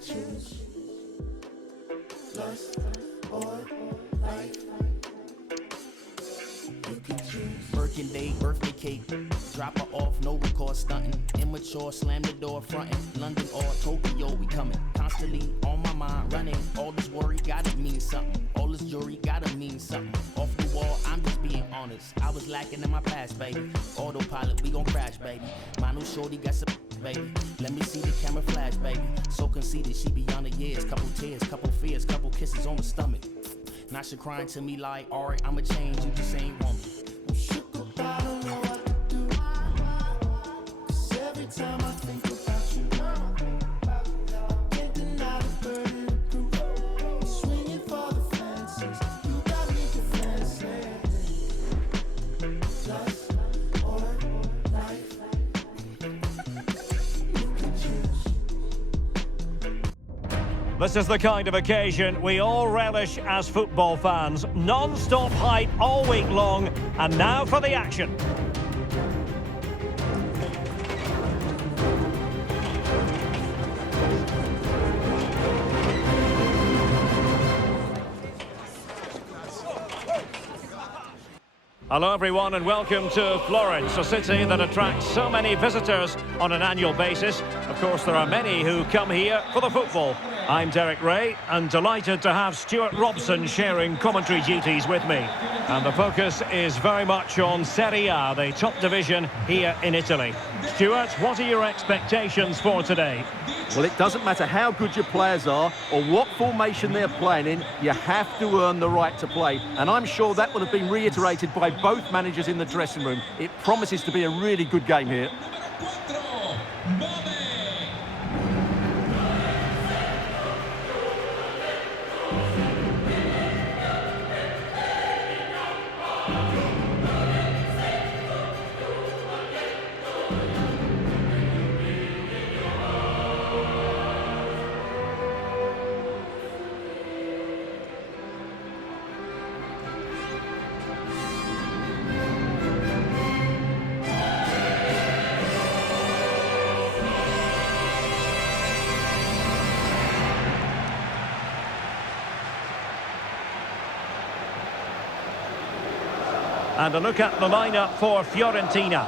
choose lust or life. You can choose. Birkin day, birthday cake. Drop her off, no record stunting. Immature, slam the door fronting. London or Tokyo, we coming. Constantly on my mind, running. All this worry gotta mean something. All this jewelry gotta mean something. Off the wall, I'm just being honest. I was lacking in my past, baby. Autopilot, we gon' crash, baby. My new shorty got some baby. Let me see the camera flash, baby. So conceited, she beyond the years. Couple tears, couple fears, couple kisses on the stomach. Now she crying to me like, alright, I'ma change, you just ain't want me. I'm shook up, I don't know what to do. 'Cause every time I think about you, I can't deny the burden of proof. I'm swinging for the fences. You got me defenseless. Lust or life. You can choose. This is the kind of occasion we all relish as football fans. Non-stop hype all week long, and now for the action. Hello everyone and welcome to Florence, a city that attracts so many visitors on an annual basis. Of course, there are many who come here for the football. I'm Derek Ray and delighted to have Stuart Robson sharing commentary duties with me. And the focus is very much on Serie A, the top division here in Italy. Stuart, what are your expectations for today? Well, it doesn't matter how good your players are or what formation they're playing in, you have to earn the right to play. And I'm sure that would have been reiterated by both managers in the dressing room. It promises to be a really good game here. And a look at the lineup for Fiorentina.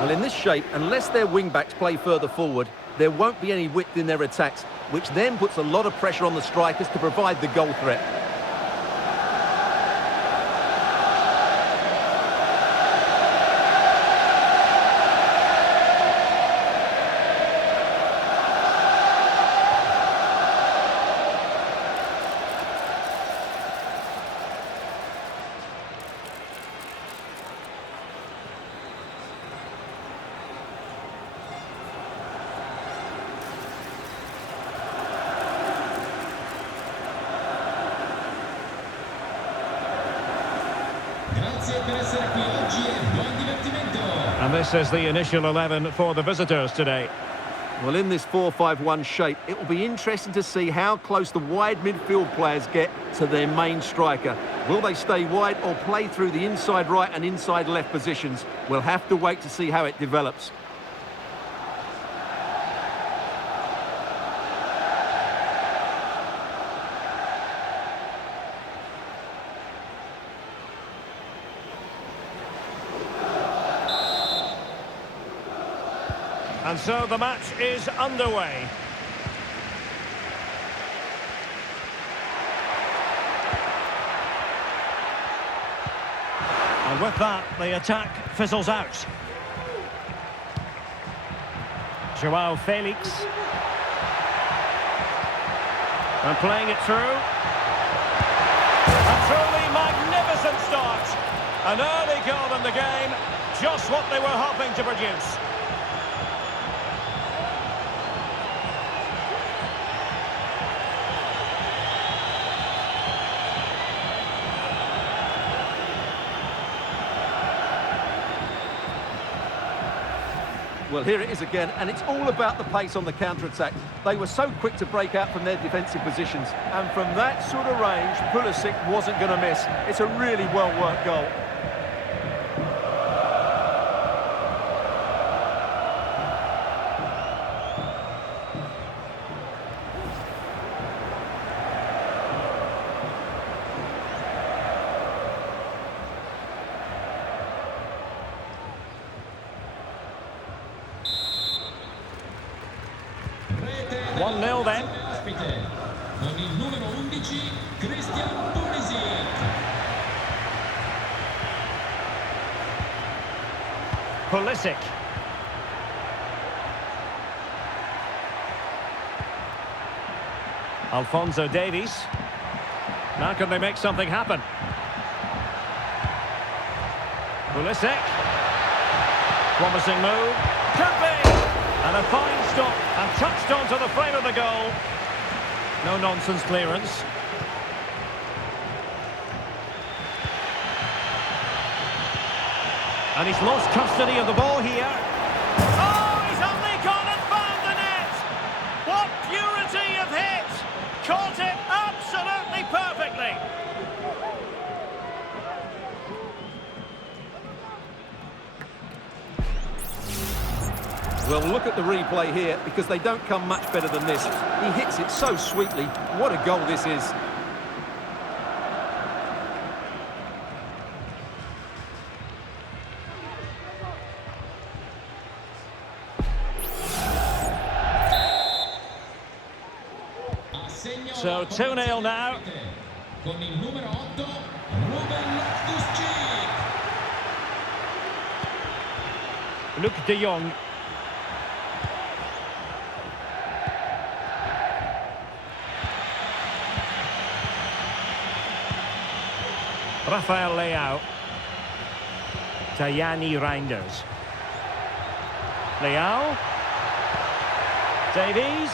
Well, in this shape, unless their wing-backs play further forward, there won't be any width in their attacks, which then puts a lot of pressure on the strikers to provide the goal threat. And this is the initial 11 for the visitors today. Well, in this 4-5-1 shape, it will be interesting to see how close the wide midfield players get to their main striker. Will they stay wide or play through the inside right and inside left positions? We'll have to wait to see how it develops. And so the match is underway. And with that, the attack fizzles out. Joao Felix. And playing it through. A truly magnificent start. An early goal in the game, just what they were hoping to produce. Well, here it is again, and it's all about the pace on the counter-attack. They were so quick to break out from their defensive positions, and from that sort of range, Pulisic wasn't going to miss. It's a really well-worked goal. 1-0 then. Con il numero 11 Christian Pulisic. Pulisic. Alphonso Davies. Now can they make something happen? Pulisic. Promising move. Could be! And a fine stop and touched onto the frame of the goal. No nonsense clearance. And he's lost custody of the ball here. Oh, he's only gone and found the net! What purity of hit! Caught it absolutely perfectly! Well, look at the replay here, because they don't come much better than this. He hits it so sweetly. What a goal this is. So 2-0 now. Con il numero 8 Ruben Loftus-Cheek. Luc de Jong. Rafael Leao. Tajani Reinders. Leao. Davies.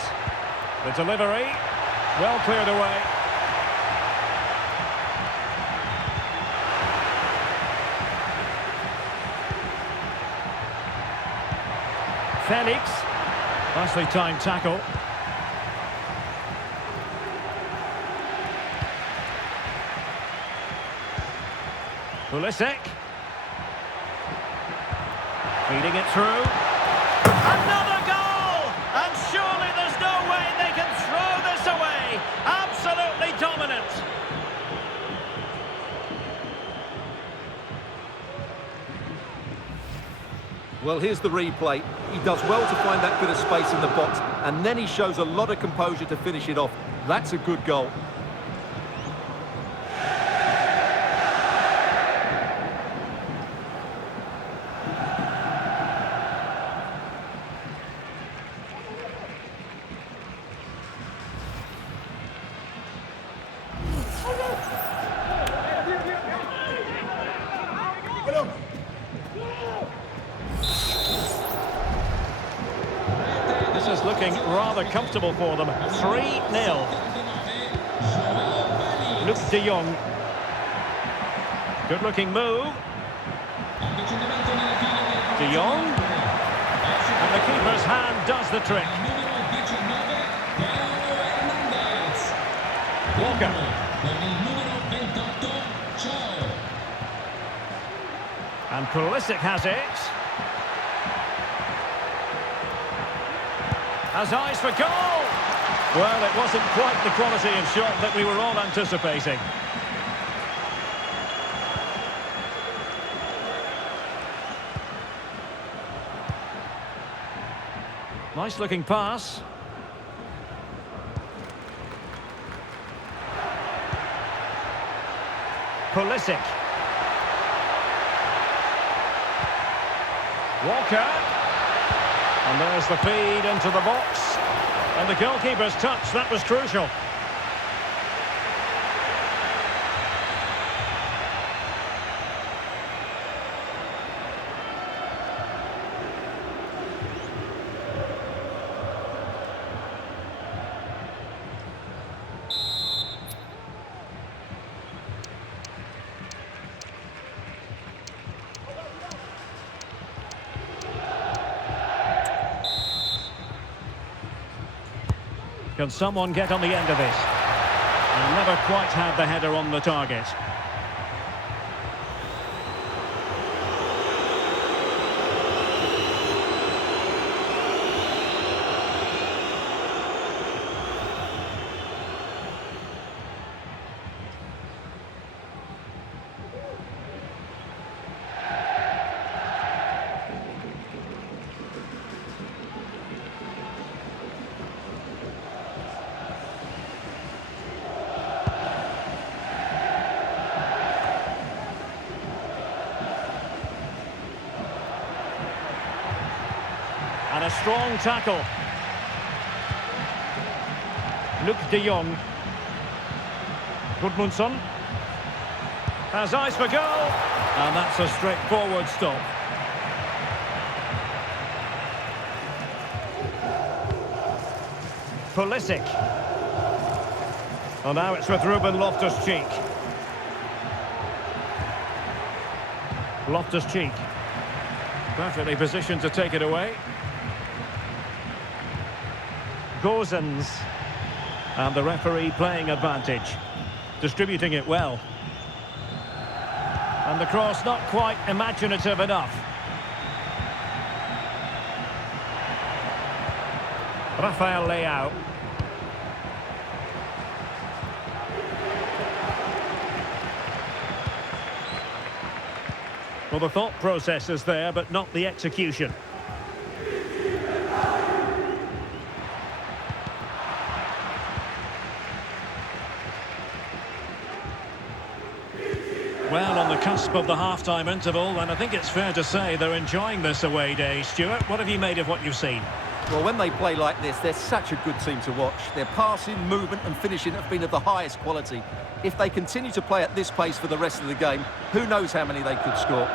The delivery. Well cleared away. Felix. Nicely timed tackle. Pulisic. Feeding it through. Another goal! And surely there's no way they can throw this away. Absolutely dominant. Well, here's the replay. He does well to find that bit of space in the box, and then he shows a lot of composure to finish it off. That's a good goal. This is looking rather comfortable for them. 3-0. Luc de Jong. Good looking move. De Jong. And the keeper's hand does the trick. Walker. And Pulisic has it. Has eyes for goal! Well, it wasn't quite the quality of shot that we were all anticipating. Nice looking pass. Pulisic. Walker. And there's the feed into the box. And the goalkeeper's touch, that was crucial. Can someone get on the end of this? And never quite had the header on the target. a strong tackle. Luc de Jong. Gudmundsson. Has eyes for goal. And that's a straightforward stop. Pulisic. Well, now it's with Ruben Loftus-Cheek. Loftus-Cheek. Perfectly positioned to take it away. Gozens. And the referee playing advantage. Distributing it well. And the cross not quite imaginative enough. Rafael Leao. Well, the thought process is there, but not the execution. Well, on the cusp of the half-time interval, and I think it's fair to say they're enjoying this away day. Stuart, what have you made of what you've seen? Well, when they play like this, they're such a good team to watch. Their passing, movement and finishing have been of the highest quality. If they continue to play at this pace for the rest of the game, who knows how many they could score.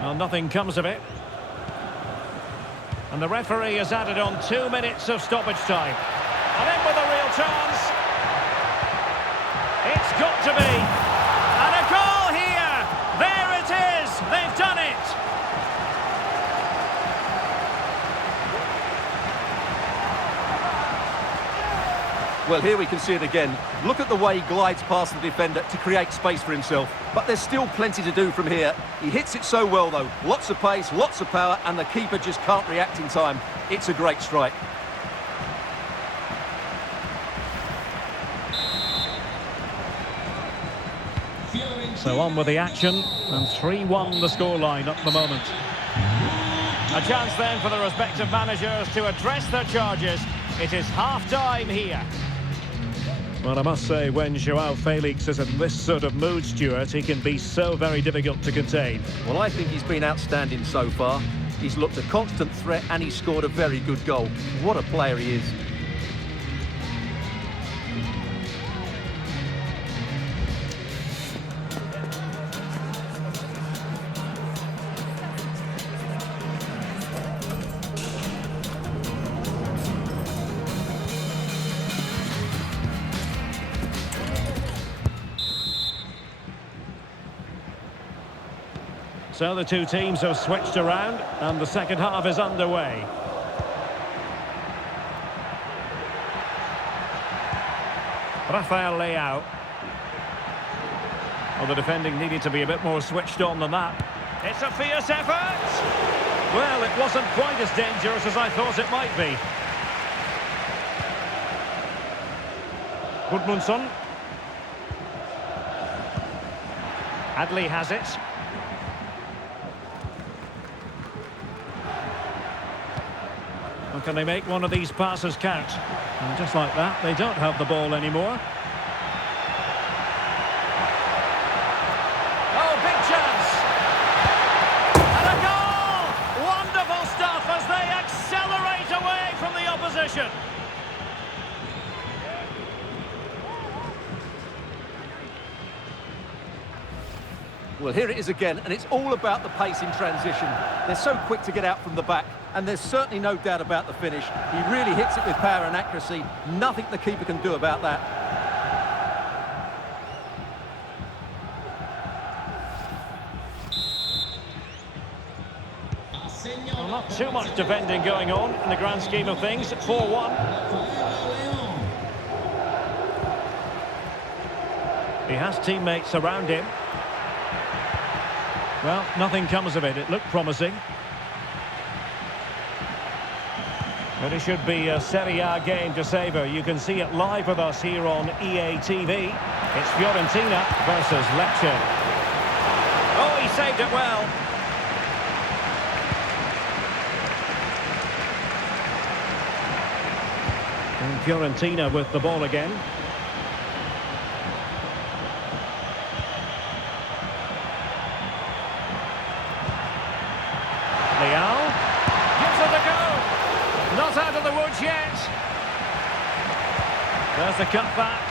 Well, nothing comes of it. And the referee has added on 2 minutes of stoppage time. And in with a real chance. It's got to be. And a goal here. There it is. They've done it. Well, here we can see it again. Look at the way he glides past the defender to create space for himself. But there's still plenty to do from here. He hits it so well, though. Lots of pace, lots of power, and the keeper just can't react in time. It's a great strike. So on with the action. And 3-1 the scoreline at the moment. A chance then for the respective managers to address their charges. It is half-time here. Well, I must say, when Joao Felix is in this sort of mood, Stuart, he can be so very difficult to contain. Well, I think he's been outstanding so far. He's looked a constant threat and he's scored a very good goal. What a player he is. So the two teams have switched around and the second half is underway. Rafael Leao. Well, the defending needed to be a bit more switched on than that. It's a fierce effort! Well, it wasn't quite as dangerous as I thought it might be. Gudmundsson. Adley has it. Well, can they make one of these passes count? And just like that, they don't have the ball anymore. Oh, big chance! And a goal! Wonderful stuff as they accelerate away from the opposition. Well, here it is again, and it's all about the pace in transition. They're so quick to get out from the back, and there's certainly no doubt about the finish. He really hits it with power and accuracy. Nothing the keeper can do about that. Well, not too much defending going on in the grand scheme of things. 4-1. He has teammates around him. Well, nothing comes of it. It looked promising. But it should be a Serie A game to savour. You can see it live with us here on EA TV. It's Fiorentina versus Lecce. Oh, he saved it well. And Fiorentina with the ball again. Leao gives it a go. Not out of the woods yet. There's the cut back.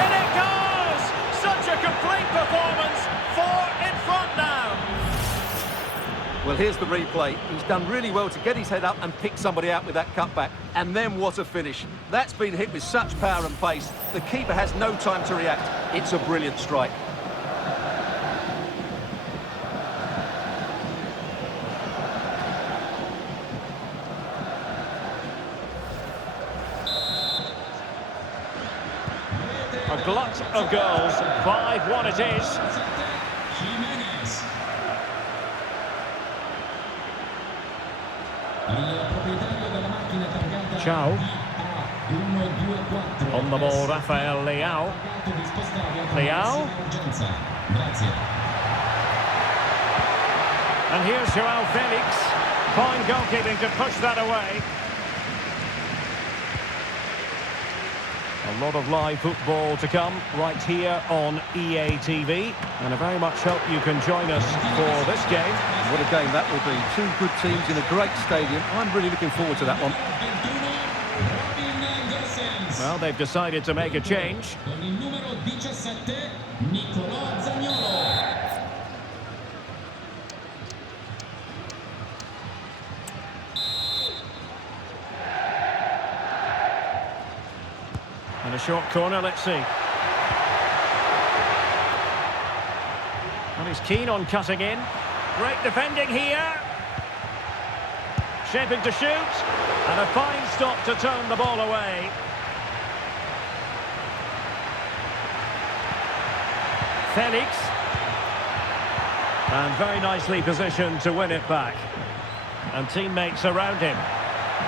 In it goes! Such a complete performance. 4 in front now. Well, here's the replay. He's done really well to get his head up and pick somebody out with that cutback. And then what a finish. That's been hit with such power and pace. The keeper has no time to react. It's a brilliant strike. A glut of goals. 5-1 it is. Jimenez. Il proprietario della macchina targata Ciao. D124 On the ball, Rafael Leao. di spostare la Leao. urgenza. Grazie. And here's Joao Felix. Fine goalkeeping to push that away. A lot of live football to come right here on EA TV. And I very much hope you can join us for this game. What a game that will be. Two good teams in a great stadium. I'm really looking forward to that one. Well, they've decided to make a change. Con il numero 17 Nicolò Zaniolo. And a short corner, let's see. And he's keen on cutting in. Great defending here. Shaping to shoot. And a fine stop to turn the ball away. Felix. And very nicely positioned to win it back. And teammates around him.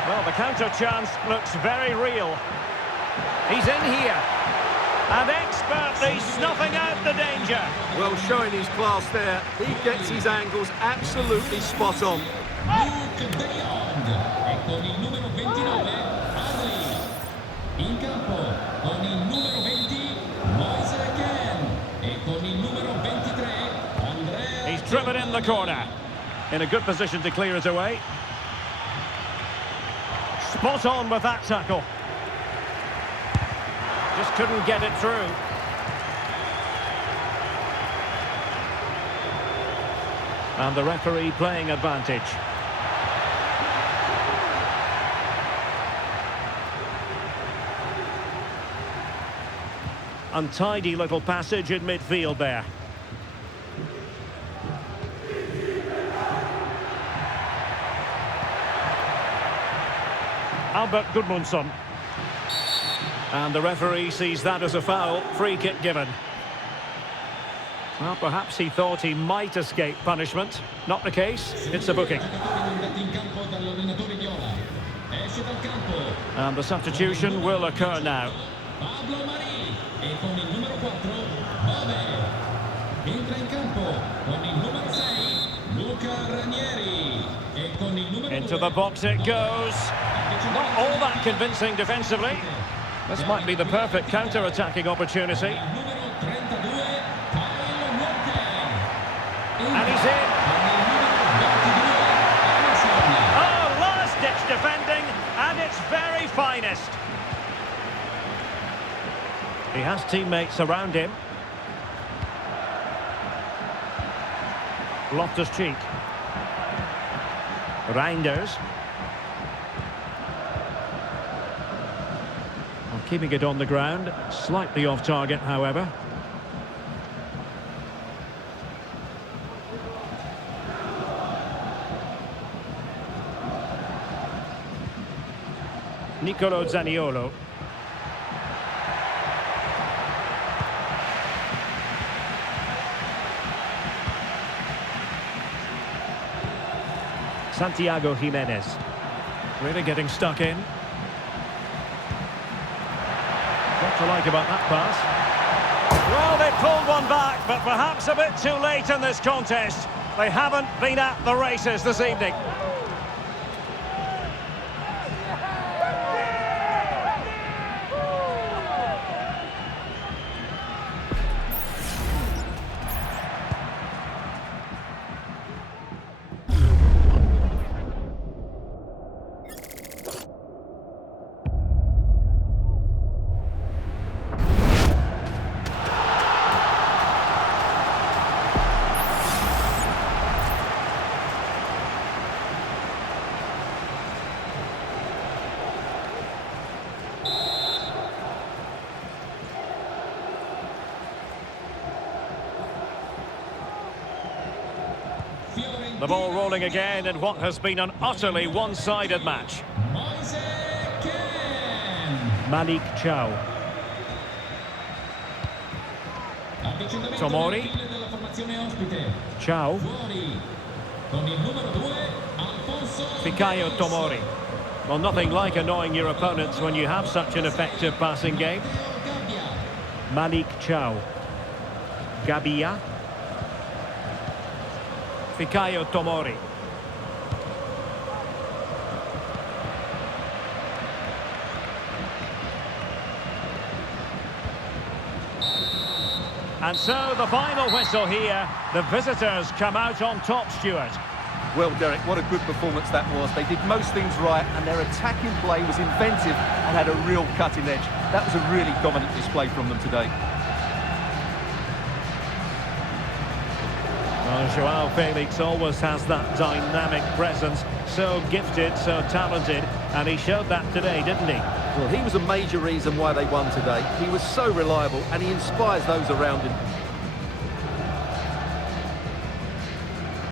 Well, the counter chance looks very real. He's in here. And expertly snuffing out the danger. Well, showing his class there. He gets his angles absolutely spot on. Luke De Jong. E con il numero 29 Adli. In campo con il numero 20 Moise Kean. E con il numero 23 Andrea. He's driven in the corner. In a good position to clear it away. Spot on with that tackle. Just couldn't get it through. And the referee playing advantage. Untidy little passage in midfield there. Albert Gudmundsson. And the referee sees that as a foul. Free kick given. Well, perhaps he thought he might escape punishment. Not the case. It's a booking. And the substitution will occur now. Pablo Mari. E con il numero 4 Bove. Entra in campo con il numero 6 Luca Ranieri. E con il numero Into 2 the box it goes. Not all that convincing defensively. This might be the perfect counter-attacking opportunity. numero 32 Kyle Walker. And he's in. Oh, last-ditch defending at its very finest. He has teammates around him. Loftus-Cheek. Reinders. Keeping it on the ground, slightly off target, however. Nicolo Zaniolo. Santiago Jimenez. Really getting stuck in. What to like about that pass? Well, they pulled one back, but perhaps a bit too late in this contest. They haven't been at the races this evening. The ball rolling again in what has been an utterly one-sided match. Moise Kean. Malik Chow. Avvicinamento Tomori. nelle file della formazione ospite. Chow. Fuori con il numero 2 Alfonso Fikayo Davies. Tomori. Well, nothing like annoying your opponents when you have such an effective passing game. Gabbia. Malik Chow. Gabbia. Fikayo Tomori. And so the final whistle here. The visitors come out on top, Stuart. Well, Derek, what a good performance that was. They did most things right, and their attacking play was inventive and had a real cutting edge. That was a really dominant display from them today. Well, Joao Felix always has that dynamic presence. So gifted, so talented, and he showed that today, didn't he? Well, he was a major reason why they won today. He was so reliable, and he inspires those around him.